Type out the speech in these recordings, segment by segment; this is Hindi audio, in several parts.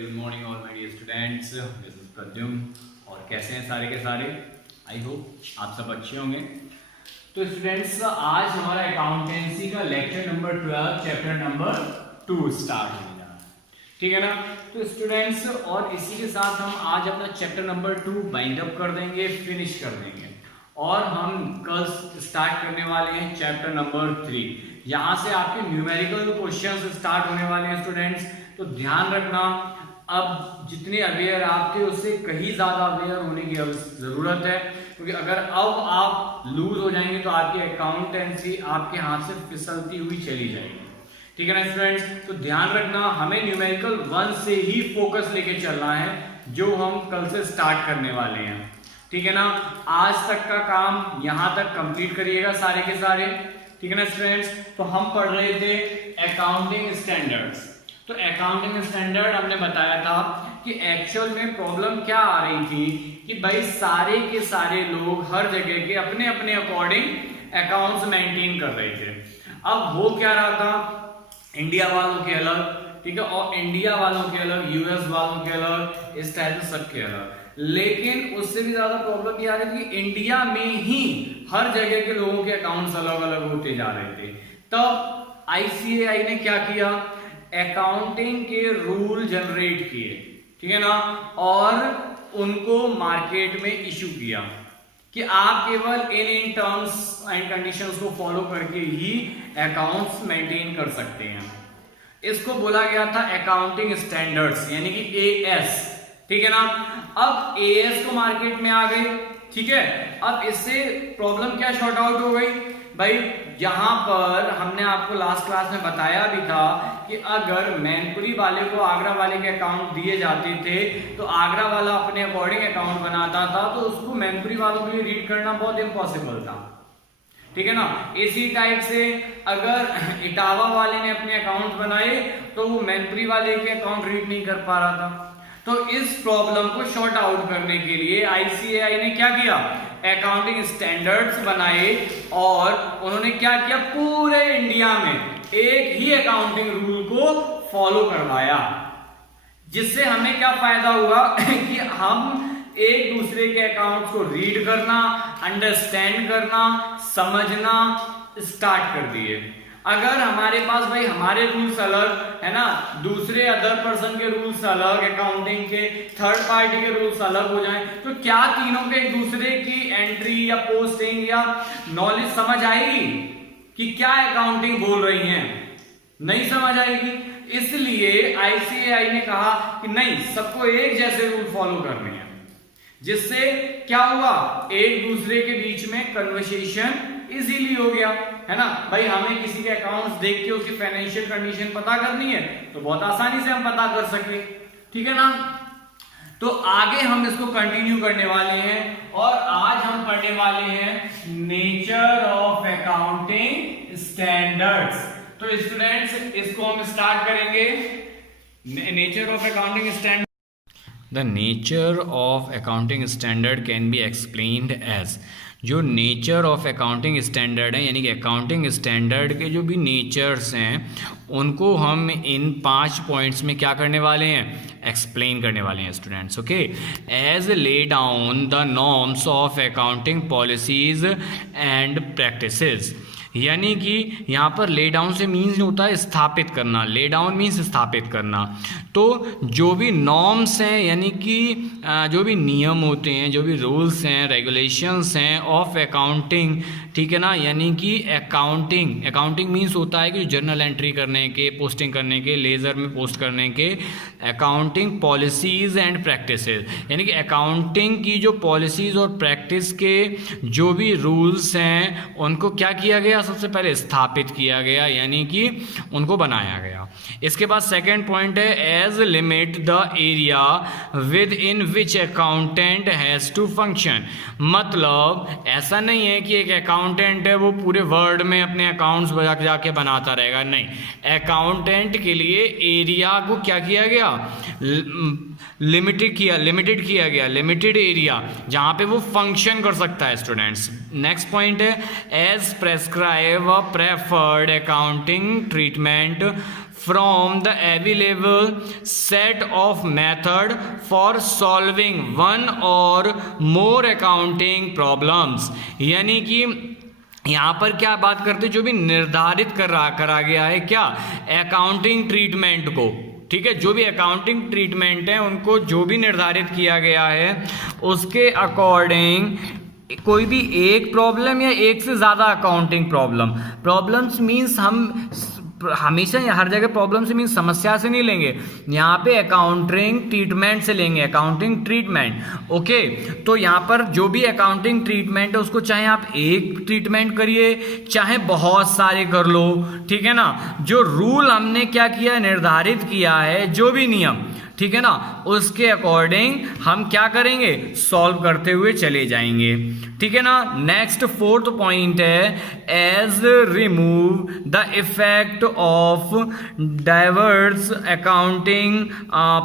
Good morning all my dear students, this is Pradyumn. और कैसे हैं सारे के सारे? आई होप आप सब अच्छे होंगे। तो स्टूडेंट्स, आज हमारा अकाउंटेंसी का lecture number 12 chapter number 2 start होने जा रहा है, ठीक है ना। तो स्टूडेंट्स, और इसी के साथ हम आज अपना चैप्टर नंबर 2 बाइंड अप कर देंगे, फिनिश कर देंगे, और हम कल स्टार्ट करने वाले हैं चैप्टर नंबर 3। यहाँ से आपके न्यूमेरिकल क्वेश्चंस स्टार्ट होने वाले हैं स्टूडेंट्स। तो ध्यान रखना, अब जितने अवेयर आप थे उससे कहीं ज्यादा अवेयर होने की जरूरत है, क्योंकि अगर अब आप लूज हो जाएंगे तो आपकी अकाउंटेंसी आपके हाथ से फिसलती हुई चली जाएगी, ठीक है ना स्टूडेंट्स। तो ध्यान रखना, हमें न्यूमेरिकल 1 से ही फोकस लेके चलना है, जो हम कल से स्टार्ट करने वाले हैं, ठीक है ना। आज तक का काम यहां तक कंप्लीट करिएगा सारे के सारे, ठीक है ना स्टूडेंट्स। तो हम पढ़ रहे थे अकाउंटिंग स्टैंडर्ड्स। तो अकाउंटिंग स्टैंडर्ड हमने बताया था कि एक्चुअल में प्रॉब्लम क्या आ रही थी कि भाई सारे के सारे लोग हर जगह के अपने अपने अकॉर्डिंग अकाउंट्स मेंटेन कर रहे थे। अब हो क्या रहा था, इंडिया वालों के अलग, ठीक है, और इंडिया वालों के अलग, यूएस वालों के अलग, इस टाइप से सबके अलग। लेकिन उससे भी ज्यादा प्रॉब्लम ये आ रही थी कि इंडिया में ही हर जगह के लोगों के अकाउंट्स अलग अलग होते जा रहे थे। तब आईसीएआई ने क्या किया, अकाउंटिंग के रूल जनरेट किए, ठीक है ना, और उनको मार्केट में इशू किया कि आप केवल इन टर्म्स एंड कंडीशंस को फॉलो करके ही अकाउंट्स मेंटेन कर सकते हैं। इसको बोला गया था अकाउंटिंग स्टैंडर्ड्स, यानी कि एएस, ठीक है ना। अब एएस को मार्केट में आ गई, ठीक है। अब इससे प्रॉब्लम क्या शॉर्ट आउट हो गई भाई, यहां पर हमने आपको लास्ट क्लास में बताया भी था कि अगर मैनपुरी वाले को आगरा वाले के अकाउंट दिए जाते थे तो आगरा वाला अपने अकॉर्डिंग अकाउंट बनाता था, तो उसको मैनपुरी वालों के लिए रीड करना बहुत इम्पॉसिबल था, ठीक है ना। इसी टाइप से अगर इटावा वाले ने अपने अकाउंट बनाए तो वो मैनपुरी वाले के अकाउंट रीड नहीं कर पा रहा था। तो इस प्रॉब्लम को शॉर्ट आउट करने के लिए आईसीएआई ने क्या किया, अकाउंटिंग स्टैंडर्ड्स बनाए, और उन्होंने क्या किया, पूरे इंडिया में एक ही अकाउंटिंग रूल को फॉलो करवाया। जिससे हमें क्या फायदा हुआ कि हम एक दूसरे के अकाउंट्स को रीड करना, अंडरस्टैंड करना, समझना स्टार्ट कर दिए। अगर हमारे पास भाई हमारे रूल्स अलग है ना, दूसरे अदर पर्सन के रूल्स अलग, अकाउंटिंग के थर्ड पार्टी के रूल्स अलग हो जाएं, तो क्या तीनों के एक दूसरे की एंट्री या पोस्टिंग या नॉलेज समझ आएगी कि क्या अकाउंटिंग बोल रही हैं? नहीं समझ आएगी। इसलिए आईसीएआई ने कहा कि नहीं, सबको एक जैसे रूल फॉलो करने हैं। जिससे क्या हुआ, एक दूसरे के बीच में कन्वर्सेशन इजीली हो गया, है ना। भाई हमें किसी के अकाउंट्स देख के उसकी फाइनेंशियल कंडीशन पता करनी है तो बहुत आसानी से हम पता कर सके, ठीक है ना। तो आगे हम इसको कंटिन्यू करने वाले हैं, और आज हम पढ़ने वाले हैं नेचर ऑफ अकाउंटिंग स्टैंडर्ड्स। तो स्टूडेंट्स, इसको हम स्टार्ट करेंगे। Nature of accounting standard. The nature of accounting standard can be explained as, जो नेचर ऑफ अकाउंटिंग स्टैंडर्ड है, यानी कि अकाउंटिंग स्टैंडर्ड के जो भी नेचर्स हैं उनको हम इन 5 पॉइंट्स में क्या करने वाले हैं, एक्सप्लेन करने वाले हैं students. Okay, as lay down the norms of accounting policies and practices, यानी कि यहाँ पर ले डाउन से मीन्स होता है स्थापित करना, ले डाउन मीन्स स्थापित करना। तो जो भी नॉर्म्स हैं, यानी कि जो भी नियम होते हैं, जो भी रूल्स हैं, रेगुलेशंस हैं ऑफ अकाउंटिंग, ठीक है ना, यानी कि अकाउंटिंग मीन्स होता है कि जर्नल एंट्री करने के, पोस्टिंग करने के, लेजर में पोस्ट करने के, अकाउंटिंग पॉलिसीज एंड प्रैक्टिसेस, यानी कि अकाउंटिंग की जो पॉलिसीज और प्रैक्टिस के जो भी रूल्स हैं उनको क्या किया गया, सबसे पहले स्थापित किया गया, यानी कि उनको बनाया गया। इसके बाद सेकंड पॉइंट है as limit the area within which accountant has to function. मतलब ऐसा नहीं है कि एक अकाउंटेंट है वो पूरे वर्ल्ड में अपने अकाउंट्स जाके बनाता रहेगा, नहीं। अकाउंटेंट के लिए एरिया को क्या किया गया, लिमिटेड किया गया, लिमिटेड एरिया जहां पे वो फंक्शन कर सकता है स्टूडेंट्स। नेक्स्ट पॉइंट है as prescribe preferred accounting treatment from the available set of method for solving one or more accounting problems. यानी कि यहाँ पर क्या बात करते हैं, जो भी निर्धारित करा गया है क्या, अकाउंटिंग ट्रीटमेंट को, ठीक है, जो भी अकाउंटिंग ट्रीटमेंट है उनको जो भी निर्धारित किया गया है उसके अकॉर्डिंग कोई भी एक प्रॉब्लम या एक से ज़्यादा अकाउंटिंग प्रॉब्लम्स मीन्स हम हमेशा हर जगह प्रॉब्लम से मीन्स समस्या से नहीं लेंगे, यहाँ पे अकाउंटिंग ट्रीटमेंट से लेंगे, अकाउंटिंग ट्रीटमेंट। ओके, तो यहाँ पर जो भी अकाउंटिंग ट्रीटमेंट है उसको चाहे आप एक ट्रीटमेंट करिए चाहे बहुत सारे कर लो, ठीक है ना। जो रूल हमने क्या किया, निर्धारित किया है, जो भी नियम, ठीक है ना, उसके अकॉर्डिंग हम क्या करेंगे, सॉल्व करते हुए चले जाएंगे, ठीक है ना। नेक्स्ट फोर्थ पॉइंट है, as remove the effect of diverse accounting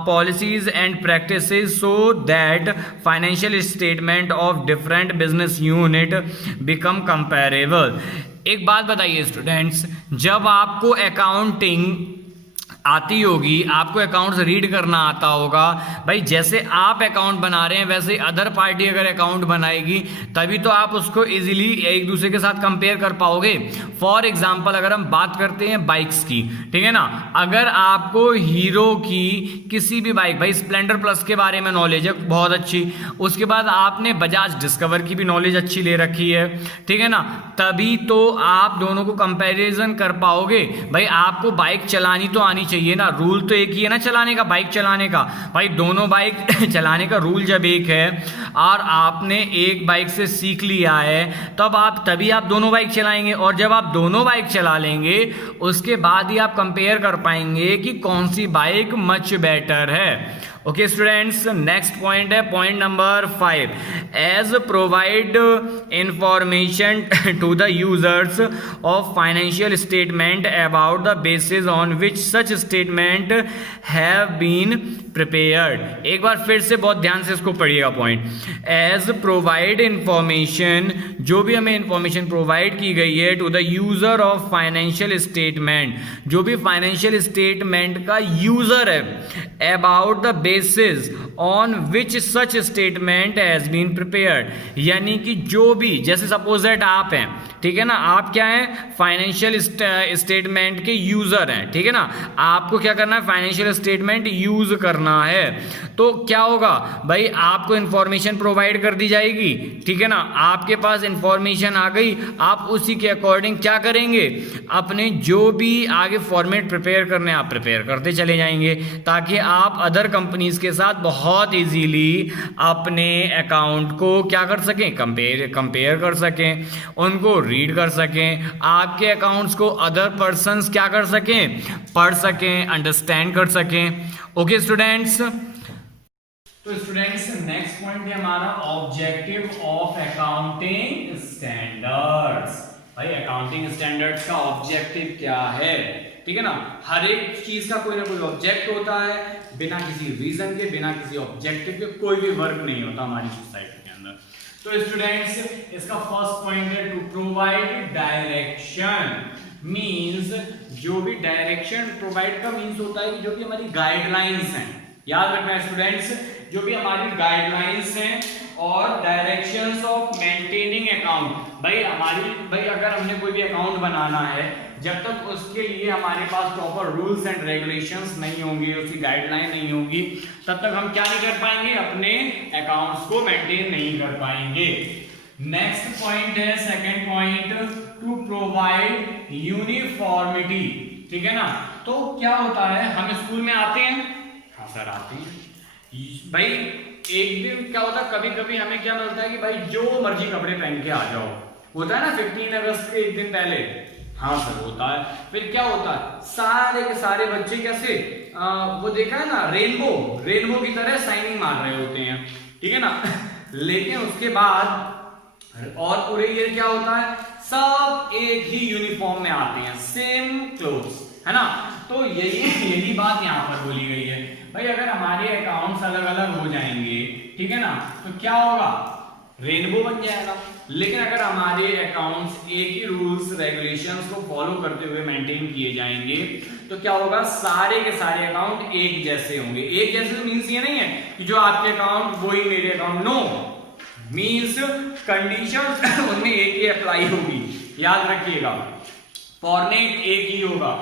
policies and practices so that financial statement of different business unit become comparable. एक बात बताइए स्टूडेंट्स, जब आपको अकाउंटिंग आती होगी, आपको अकाउंट्स रीड करना आता होगा, भाई जैसे आप अकाउंट बना रहे हैं वैसे अदर पार्टी अगर अकाउंट बनाएगी तभी तो आप उसको इजीली एक दूसरे के साथ कंपेयर कर पाओगे। फॉर एग्जांपल अगर हम बात करते हैं बाइक्स की, ठीक है ना, अगर आपको हीरो की किसी भी बाइक, भाई स्प्लेंडर प्लस के बारे में नॉलेज है बहुत अच्छी, उसके बाद आपने बजाज डिस्कवर की भी नॉलेज अच्छी ले रखी है, ठीक है ना, तभी तो आप दोनों को कंपैरिजन कर पाओगे। भाई आपको बाइक चलानी तो आनी चाहिए ना, रूल तो एक ही है ना चलाने का, बाइक चलाने का। भाई दोनों बाइक चलाने का रूल जब एक है और आपने एक बाइक से सीख लिया है तभी आप दोनों बाइक चलाएंगे, और जब आप दोनों बाइक चला लेंगे उसके बाद ही आप कंपेयर कर पाएंगे कि कौन सी बाइक मच बेटर है। ओके स्टूडेंट्स, नेक्स्ट पॉइंट है point number 5, as provide information to the users of financial statement about the basis on which such statement have been prepared. एक बार फिर से बहुत ध्यान से इसको पढ़िएगा पॉइंट, एज प्रोवाइड इंफॉर्मेशन, जो भी हमें इंफॉर्मेशन प्रोवाइड की गई है to the user of financial statement, जो भी फाइनेंशियल स्टेटमेंट का यूजर है, about the basis on which such statement has been prepared, यानी कि जो भी, जैसे सपोज दैट आप हैं, ठीक है ना, आप क्या हैं, फाइनेंशियल स्टेटमेंट के यूजर हैं, ठीक है ना, आपको क्या करना है, फाइनेंशियल स्टेटमेंट यूज करना है, तो क्या होगा भाई, आपको इंफॉर्मेशन प्रोवाइड कर दी जाएगी, ठीक है ना, आपके पास इंफॉर्मेशन आ गई, आप उसी के अकॉर्डिंग क्या करेंगे, अपने जो भी आगे फॉर्मेट प्रिपेयर करने आप प्रिपेयर करते चले जाएंगे, ताकि आप अदर कंपनीज के साथ बहुत इजीली अपने अकाउंट को क्या कर सकें, कंपेयर कर सकें, उनको रीड कर सकें, आपके अकाउंट्स को अदर पर्सन्स क्या कर सकें, पढ़ सकें, अंडरस्टैंड कर सकें। ओके स्टूडेंट्स, तो स्टूडेंट्स नेक्स्ट पॉइंट है हमारा ऑब्जेक्टिव ऑफ अकाउंटिंग स्टैंडर्ड्स। भाई अकाउंटिंग स्टैंडर्ड्स का ऑब्जेक्टिव क्या है, ठीक है ना, हर एक चीज का कोई ना कोई ऑब्जेक्ट होता है, बिना किसी रीजन के, बिना किसी ऑब्जेक्टिव के कोई भी वर्क नहीं होता हमारी सोसाइटी के अंदर। तो स्टूडेंट्स इसका फर्स्ट पॉइंट है टू प्रोवाइड डायरेक्शन, मींस जो भी डायरेक्शन प्रोवाइड का मींस होता है कि जो कि हमारी गाइडलाइंस हैं, याद रखना है स्टूडेंट्स, जो भी हमारी गाइडलाइंस हैं और डायरेक्शंस ऑफ मेंटेनिंग अकाउंट। भाई अगर हमने कोई भी अकाउंट बनाना है, जब तक उसके लिए हमारे पास प्रॉपर रूल्स एंड रेगुलेशंस नहीं होंगे, उसकी गाइडलाइन नहीं होगी, तब तक हम क्या नहीं कर पाएंगे, अपने अकाउंट्स को मेंटेन नहीं कर पाएंगे। नेक्स्ट पॉइंट है second point, to provide uniformity, ठीक है ना। तो क्या होता है, हम स्कूल में आते हैं, हाँ सर आते हैं, भाई एक दिन क्या होता है, कभी कभी हमें क्या मिलता है कि भाई जो मर्जी कपड़े पहन के आ जाओ, होता है ना 15 अगस्त के एक दिन पहले, हाँ सर होता है। फिर क्या होता है, सारे के सारे बच्चे कैसे वो देखा है ना, रेनबो की तरह साइनिंग मार रहे होते हैं, ठीक है ना लेकिन उसके बाद और पूरे ईयर क्या होता है, सब एक ही यूनिफॉर्म में आते हैं, सेम क्लोथ्स, है ना। तो यही बात यहाँ पर बोली गई है, भाई अगर हमारे अकाउंट्स अलग अलग हो जाएंगे, ठीक है ना, तो क्या होगा, रेनबो बन जाएगा, लेकिन अगर हमारे अकाउंट्स एक ही रूल्स रेगुलेशंस को फॉलो करते हुए मेंटेन किए जाएंगे तो क्या होगा, सारे के सारे अकाउंट एक जैसे होंगे। एक जैसे तो मीन्स ये नहीं है कि जो आपके अकाउंट वही मेरे अकाउंट, नो, मीन्स कंडीशंस उनमें एक ही अप्लाई होगी, याद रखिएगा, फॉर्मेट एक ही होगा।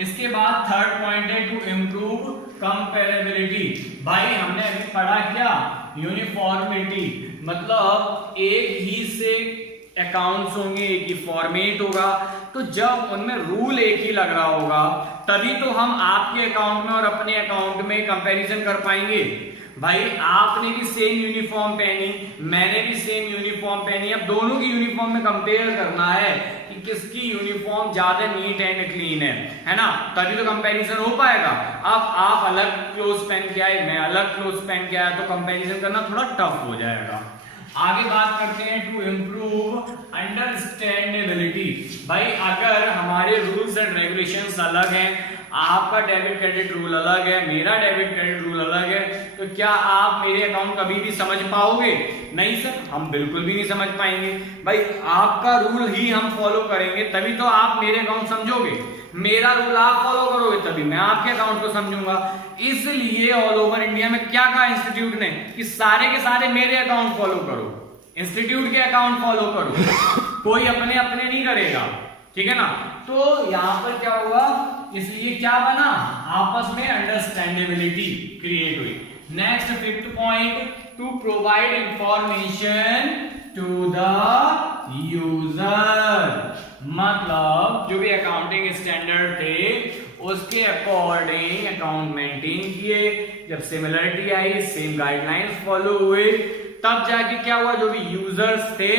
इसके बाद थर्ड पॉइंट है टू इम्प्रूव कंपेरेबिलिटी। भाई हमने अभी पढ़ा क्या, यूनिफॉर्मिटी, मतलब एक ही से अकाउंट्स होंगे, एक ही फॉर्मेट होगा, तो जब उनमें रूल एक ही लग रहा होगा तभी तो हम आपके अकाउंट में और अपने अकाउंट में कंपैरिजन कर पाएंगे। भाई आपने भी सेम यूनिफॉर्म पहनी, मैंने भी सेम यूनिफॉर्म पहनी, अब दोनों की यूनिफॉर्म में कंपेयर करना है कि किसकी यूनिफॉर्म ज्यादा नीट एंड क्लीन है ना, तभी तो कंपैरिजन हो पाएगा। अब आप अलग क्लोथ पहन के आए, मैं अलग क्लोथ पहन के आया, तो कंपैरिजन करना थोड़ा टफ हो जाएगा। आगे बात करते हैं टू इम्प्रूव अंडरस्टैंडेबिलिटी। भाई अगर हमारे रूल्स एंड रेगुलेशंस अलग हैं, आपका डेबिट क्रेडिट रूल अलग है, मेरा डेबिट क्रेडिट रूल अलग है, तो क्या आप मेरे अकाउंट कभी भी समझ पाओगे? नहीं सर, हम बिल्कुल भी नहीं समझ पाएंगे। भाई आपका रूल ही हम फॉलो करेंगे तभी तो आप मेरे अकाउंट समझोगे, मेरा रूल आप फॉलो करोगे तभी मैं आपके अकाउंट को समझूंगा। इसलिए ऑल ओवर इंडिया में क्या कहा इंस्टीट्यूट ने कि सारे के सारे मेरे अकाउंट फॉलो करो, इंस्टीट्यूट के अकाउंट फॉलो करो, कोई अपने अपने नहीं करेगा, ठीक है ना। तो यहां पर क्या हुआ, इसलिए क्या बना, आपस में अंडरस्टैंडेबिलिटी क्रिएट हुई। Next fifth point, to provide information to the user, मतलब जो भी अकाउंटिंग स्टैंडर्ड थे उसके अकॉर्डिंग अकाउंट मेंटेन किए, जब सिमिलरिटी आई, सेम गाइडलाइंस फॉलो हुए, तब जाके क्या हुआ, जो भी यूजर्स थे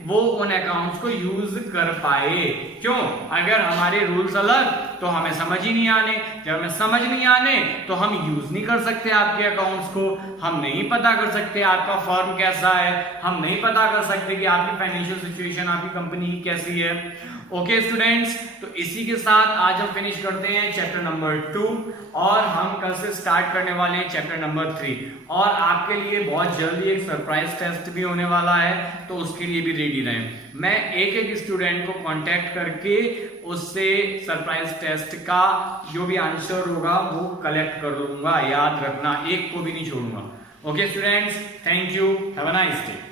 वो उन अकाउंट्स को यूज कर पाए। क्यों, अगर हमारे रूल्स अलग तो हमें समझ ही नहीं आने, जब हमें समझ नहीं आने तो हम यूज नहीं कर सकते आपके अकाउंट्स को, हम नहीं पता कर सकते आपका फर्म कैसा है, हम नहीं पता कर सकते कि आपकी फाइनेंशियल सिचुएशन आपकी कंपनी की कैसी है। ओके स्टूडेंट्स, तो इसी के साथ आज हम फिनिश करते हैं चैप्टर नंबर 2 और हम कल से स्टार्ट करने वाले हैं चैप्टर नंबर 3, और आपके लिए बहुत जल्दी एक सरप्राइज टेस्ट भी होने वाला है, तो उसके लिए भी रेडी रहें। मैं एक एक स्टूडेंट को कांटेक्ट करके उससे सरप्राइज टेस्ट का जो भी आंसर होगा वो कलेक्ट कर लूंगा, याद रखना, एक को भी नहीं छोड़ूंगा। Okay students, thank you, have a nice day.